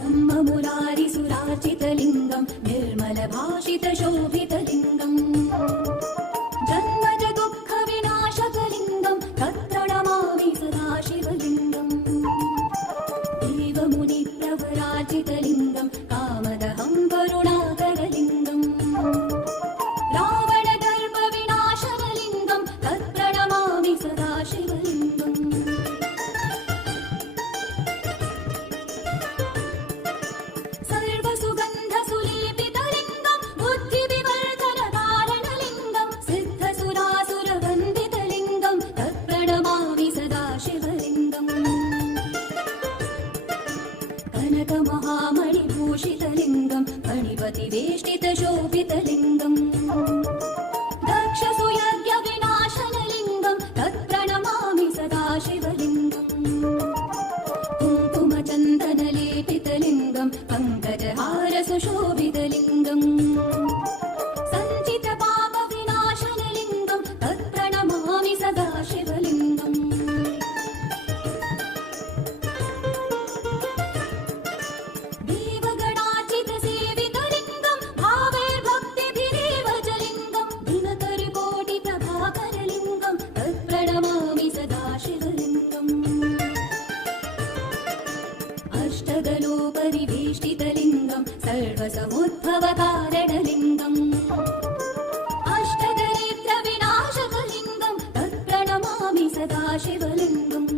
ब्रह्ममुरारिसुरार्चितलिङ्गं निर्मलभाषितशोभितलिङ्गम् जन्मज दुःखविनाशकलिङ्गं तत्प्रणमामि सदा शिवलिङ्गम् देवमुनिप्रवराजितलिङ्गं कामदहं करुणाकरलिङ्गम् रावणदर्पविनाशनलिङ्गं तत्प्रणमामि सदा शिवलिङ्गम् सर्वसुगन्धसुलेपितलिङ्गं बुद्धिविवर्धनकारणलिङ्गं सिद्धसुरासुरवन्दितलिङ्गं तत्प्रणमामि सदा शिवलिङ्गम् कनकमहामणिभूषितलिङ्गं फणिपतिवेष्टितशोभितलिङ्गम् दक्षसुयज्ञविनाशनलिङ्गं तत्प्रणमामि सदा शिवलिङ्गम् कुङ्कुमचन्दनलेपितलिङ्गं पङ्कजहारसुशोभितलिङ्गम् सञ्चितपापविनाशनलिङ्गं तत्प्रणमामि सदा शिवलिङ्गम् देवगणार्चितसेवितलिङ्गं भावैर्भक्तिभिरेव च लिङ्गं दिनकरकोटिप्रभाकरलिङ्गं तत्प्रणमामि सदा शिवलिङ्गम् अष्टदलोपरिवेष्टितलिङ्गं सर्वसमुद्भवकारणलिङ्गम् अष्टदरिद्रविनाशकलिङ्गं तत्प्रणमामि सदा शिवलिङ्गम्